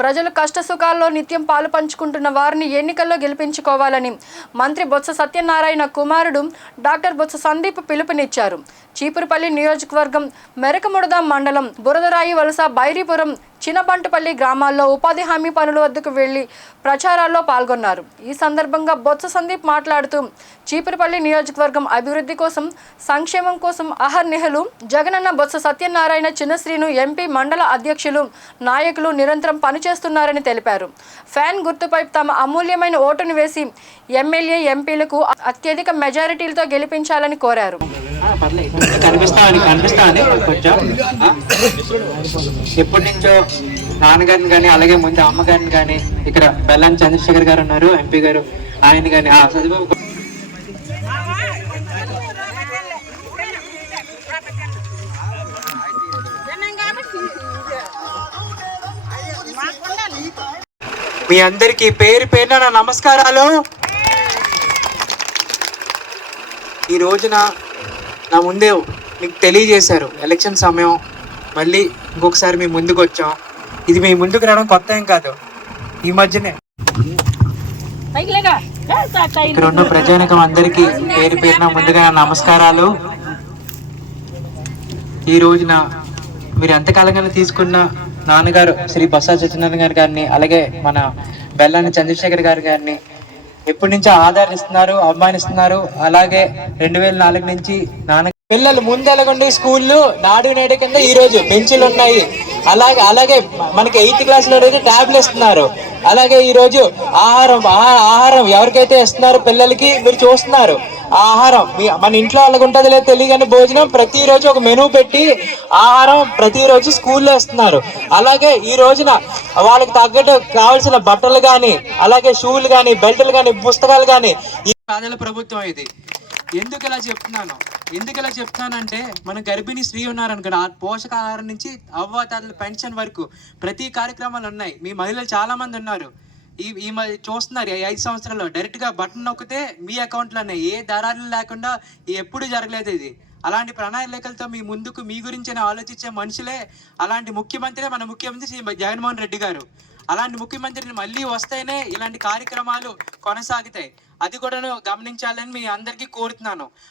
ప్రజలు కష్టసుఖాల్లో నిత్యం పాలు పంచుకుంటున్న వారిని ఎన్నికల్లో గెలిపించుకోవాలని మంత్రి బొత్స సత్యనారాయణ కుమారుడు డాక్టర్ బొత్స సందీప్ పిలుపునిచ్చారు. చీపురుపల్లి నియోజకవర్గం మెరకముడద మండలం బురదరాయి వలస బైరీపురం చినబంటుపల్లి గ్రామాల్లో ఉపాధి హామీ పనుల వద్దకు వెళ్లి ప్రచారాల్లో పాల్గొన్నారు. ఈ సందర్భంగా బొత్స సందీప్ మాట్లాడుతూ చీపురుపల్లి నియోజకవర్గం అభివృద్ధి కోసం సంక్షేమం కోసం అహర్నిహలు జగనన్న బొత్స సత్యనారాయణ చిన్నశ్రీను ఎంపీ మండల అధ్యక్షులు నాయకులు నిరంతరం పనిచేస్తున్నారని తెలిపారు. ఫ్యాన్ గుర్తుపై తమ అమూల్యమైన ఓటును వేసి ఎమ్మెల్యే ఎంపీలకు అత్యధిక మెజారిటీలతో గెలిపించాలని కోరారు. ఎప్పటి నుంచో నాన్నగారిని కానీ అలాగే ముందు అమ్మగారిని కానీ ఇక్కడ బెల్లాని చంద్రశేఖర్ గారు ఉన్నారు ఎంపీ గారు, ఆయన కానీ చదువు మీ అందరికి పేరు పేరున నా నమస్కారాలు. ఈ రోజున నా ముందే మీకు తెలియజేశారు ఎలక్షన్ సమయం, మళ్ళీ ఇంకొకసారి మీ ముందుకు వచ్చాం. ఇది మీ ముందుకు రావడం కొత్త ఏం కాదు, ఈ మధ్యనే ఇక్కడ ఉన్న ప్రజానికం అందరికీ పేరు పేరున ముందుగా నమస్కారాలు. ఈ రోజున మీరు ఎంతకాలంగా తీసుకున్న నాన్నగారు శ్రీ బొత్స సత్యనారాయణ గారిని అలాగే మన బెల్లాని చంద్రశేఖర్ గారిని ఎప్పటి నుంచో ఆదరిస్తున్నారు, అభిమానిస్తున్నారు. అలాగే 2004 నుంచి నాన్న పిల్లలు ముందెలగొండి స్కూళ్ళు నాడు నేడు కింద ఈ రోజు బెంచులు ఉన్నాయి. అలాగే మనకి 8th క్లాస్ లో ట్యాబ్లు ఇస్తున్నారు. అలాగే ఈ రోజు ఆహారం ఎవరికైతే ఇస్తున్నారు పిల్లలకి మీరు చూస్తున్నారు. ఆహారం మన ఇంట్లో వాళ్ళకి ఉంటుందో లేదో తెలియని భోజనం ప్రతిరోజు ఒక మెనూ పెట్టి ఆహారం ప్రతిరోజు స్కూల్లో ఇస్తున్నారు. అలాగే ఈ రోజున వాళ్ళకి తగ్గట్టు కావాల్సిన బట్టలు కానీ అలాగే షూలు కానీ బెల్టులు కానీ పుస్తకాలు కానీ ఈ పేదల ప్రభుత్వం ఇది. ఎందుకు ఇలా చెప్తున్నానంటే మన గర్భిణీ స్త్రీ ఉన్నారనుకోండి, ఆ పోషకాహారం నుంచి అవ్వాతాతల పెన్షన్ వరకు ప్రతి కార్యక్రమాలు ఉన్నాయి. మీ మహిళలు చాలా మంది ఉన్నారు, ఈ చూస్తున్నారు. ఈ 5 సంవత్సరాల్లో డైరెక్ట్ గా బటన్ నొక్కితే మీ అకౌంట్లోనే ఏ దళారులు లేకుండా ఎప్పుడు జరగలేదు ఇది. అలాంటి ప్రణాళికలతో మీ ముందుకు మీ గురించి ఆలోచించే మనుషులే అలాంటి ముఖ్యమంత్రి మన ముఖ్యమంత్రి శ్రీ జగన్మోహన్ రెడ్డి గారు. అలాంటి ముఖ్యమంత్రిని మళ్ళీ వస్తేనే ఇలాంటి కార్యక్రమాలు కొనసాగుతాయి. అది కూడా గమనించాలని మీ అందరికీ కోరుతున్నాను.